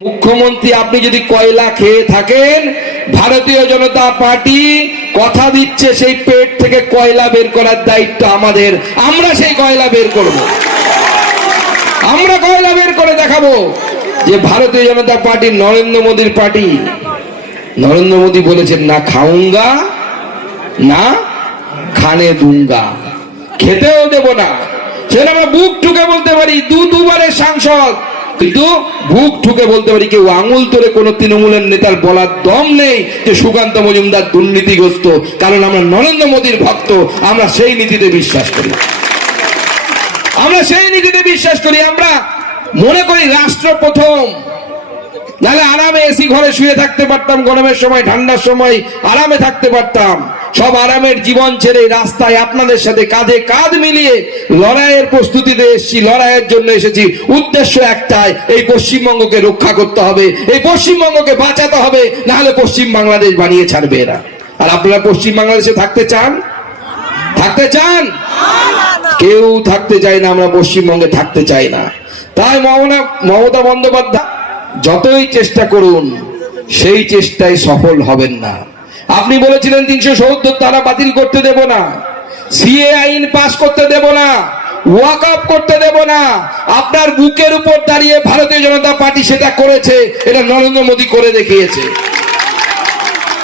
মুখ্যমন্ত্রী আপনি যদি কয়লা খেয়ে থাকেন, ভারতীয় জনতা পার্টি কথা দিচ্ছে সেই পেট থেকে কয়লা বের করার দায়িত্ব আমাদের। আমরা সেই কয়লা বের করব, আমরা কয়লা বের করে দেখাবো যে ভারতীয় জনতা পার্টি নরেন্দ্র মোদীর পার্টি। নরেন্দ্র মোদী বলেছেন না খাউঙ্গা না খানে দুঙ্গা, খেতেও দেব না। সেটা আমরা বুক ঠুকে বলতে পারি, দুবারের সাংসদ, কিন্তু বুক ঠুকে বলতে পারি কেউ আঙুল তোলে কোন তৃণমূলের নেতার বলার দম নেই যে সুকান্ত মজুমদার দুর্নীতিগ্রস্ত। কারণ আমরা নরেন্দ্র মোদীর ভক্ত, আমরা সেই নীতিতে বিশ্বাস করি, আমরা সেই নীতিতে বিশ্বাস করি। আমরা মনে করি রাষ্ট্র প্রথম, নাহলে আরামে এসি ঘরে শুয়ে থাকতে পারতাম, গরমের সময় ঠান্ডার সময় আরামে থাকতে পারতাম। সব আরামের জীবন ছেড়ে রাস্তায় আপনাদের সাথে কাঁধে কাঁধ মিলিয়ে লড়াইয়ের প্রস্তুতিতে এসেছি, লড়াইয়ের জন্য এসেছি। উদ্দেশ্য একটাই, এই পশ্চিমবঙ্গকে রক্ষা করতে হবে, এই পশ্চিমবঙ্গকে বাঁচাতে হবে, না হলে পশ্চিম বাংলাদেশ বানিয়ে ছাড়বে এরা। আর আপনারা পশ্চিম বাংলাদেশে থাকতে চান? থাকতে চান? কেউ থাকতে চায় না, আমরা পশ্চিমবঙ্গে থাকতে চাই না। তাই মমতা বন্দ্যোপাধ্যায় যতই চেষ্টা করুন সেই চেষ্টায় সফল হবেন না। আপনি বলেছিলেন 370 ধারা বাতিল করতে দেব না, সিএ আইন পাস করতে দেব না, ওয়াকআপ করতে দেব না। আপনার বুকের উপর দাঁড়িয়ে ভারতীয় জনতা পার্টি সেটা করেছে, এটা নরেন্দ্র মোদী করে দেখিয়েছে।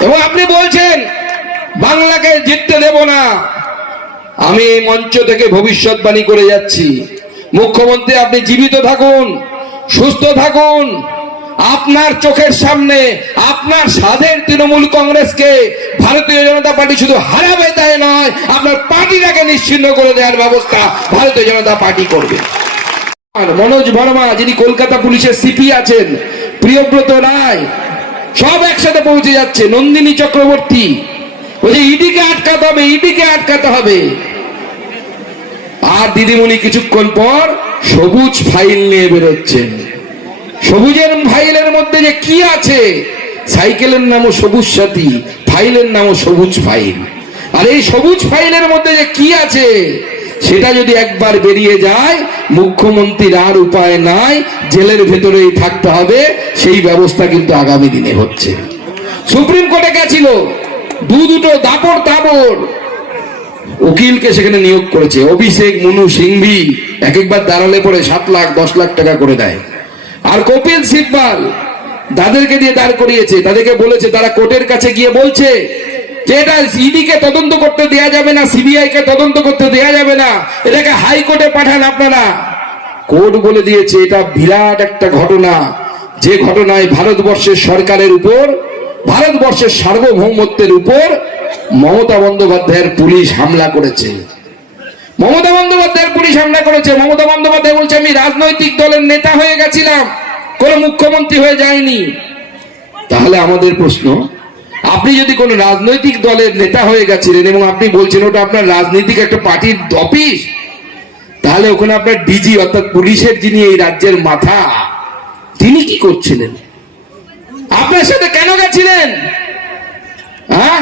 এবং আপনি বলছেন বাংলাকে জিততে দেব না। আমি এই মঞ্চ থেকে ভবিষ্যৎবাণী করে যাচ্ছি, মুখ্যমন্ত্রী আপনি জীবিত থাকুন, সুস্থ থাকুন। আপনার চোখের সামনে আপনার সাধের তৃণমূল কংগ্রেসকে ভারতীয় জনতা পার্টি শুধু হারাবে তাই নয়, আপনার পার্টিটাকে নিশ্চিহ্ন করে দেওয়ার ব্যবস্থা ভারতীয় জনতা পার্টি করবে। মনোজ ভার্মা যিনি কলকাতা পুলিশের সিপি আছেন, প্রিয়ব্রত রায়, সব একসাথে পৌঁছে যাচ্ছে। নন্দিনী চক্রবর্তী বলছে ইডিকে আটকাতে হবে, ইডিকে আটকাতে হবে। আর দিদিমণি কিছুক্ষণ পর সবুজ ফাইল নিয়ে বেরোচ্ছেন। সবুজের ফাইলের মধ্যে যে কি আছে, সাইকেলের নামও সবুজ সাথী, ফাইলের নামও সবুজ ফাইল। আর এই সবুজ ফাইলের মধ্যে যে কি আছে সেটা যদি একবার বেরিয়ে যায়, মুখ্যমন্ত্রীর আর উপায় নাই, জেলের ভেতরেই থাকতে হবে। সেই ব্যবস্থা কিন্তু আগামী দিনে হচ্ছে। সুপ্রিম কোর্টে গেছিল, দুটো দাপড় তাবড় উকিলকে সেখানে নিয়োগ করেছে। অভিষেক মনু সিংভি একবার দাঁড়ালে পরে 7 লাখ 10 লাখ টাকা করে দেয়। আর কপিল সিব্বাল তাদেরকে দিয়ে দাঁড় করিয়েছে, তাদেরকে বলেছে, তারা কোর্টের কাছে গিয়ে বলছে যে এটা ইডিকে তদন্ত করতে দেয়া যাবে না, সিবিআই কে তদন্ত করতে দেয়া যাবে না, এটাকে হাইকোর্টে পাঠান আপনারা। কোর্ট বলে দিয়েছে এটা বিরাট একটা ঘটনা, যে ঘটনায় ভারতবর্ষের সরকারের উপর, ভারতবর্ষের সার্বভৌমত্বের উপর মমতা বন্দ্যোপাধ্যায়ের পুলিশ হামলা করেছে। মমতা বন্দ্যোপাধ্যায়ের পুলিশ হামলা করেছে। মমতা বন্দ্যোপাধ্যায় বলছে আমি রাজনৈতিক দলের নেতা হয়ে গেছিলাম, কোন মুখ্যমন্ত্রী হয়ে যায়নি। তাহলে আমাদের প্রশ্ন, আপনি যদি কোন রাজনৈতিক দলের নেতা হয়ে গেছিলেন এবং আপনি বলছেন ওটা আপনার রাজনৈতিক একটা পার্টির অফিস, তাহলে ওখানে আপনার ডিজি অর্থাৎ পুলিশের যিনি এই রাজ্যের মাথা, তিনি কি করছিলেন? আপনার সাথে কেন গেছিলেন? হ্যাঁ,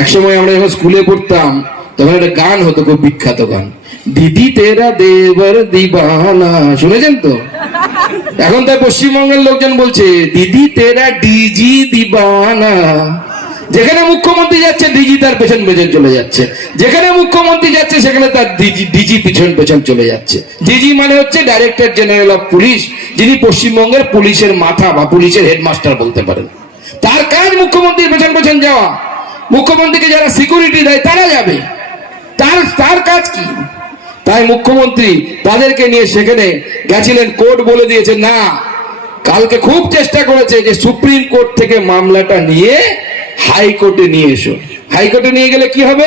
একসময় আমরা যখন স্কুলে পড়তাম তখন একটা গান হতো, খুব বিখ্যাত গান, দিদি তেরা দেবর দিবানা, শুনেছেন তো? এখন তাই পশ্চিমবঙ্গের লোকজন বলছে দিদি তেরা ডিজি দিবানা। যেখানে মুখ্যমন্ত্রী যাচ্ছে ডিজি তার পেছন পেছন চলে যাচ্ছে, যেখানে মুখ্যমন্ত্রী যাচ্ছে সেখানে তার ডিজি পিছন পেছন চলে যাচ্ছে। ডিজি মানে হচ্ছে ডাইরেক্টর জেনারেল অফ পুলিশ, যিনি পশ্চিমবঙ্গের পুলিশের মাথা বা পুলিশের হেডমাস্টার বলতে পারেন। তার কাজ মুখ্যমন্ত্রীর পেছন পেছন যাওয়া। মুখ্যমন্ত্রীকে যারা সিকিউরিটি দেয় তারা যাবে, তার কাজ কি? তাই মুখ্যমন্ত্রী তাদেরকে নিয়ে সেখানে গেছিলেন। কোর্ট বলে দিয়েছে না, কালকে খুব চেষ্টা করেছে যে সুপ্রিম কোর্ট থেকে মামলাটা নিয়ে হাইকোর্টে নিয়ে এসো। হাইকোর্টে নিয়ে গেলে কি হবে?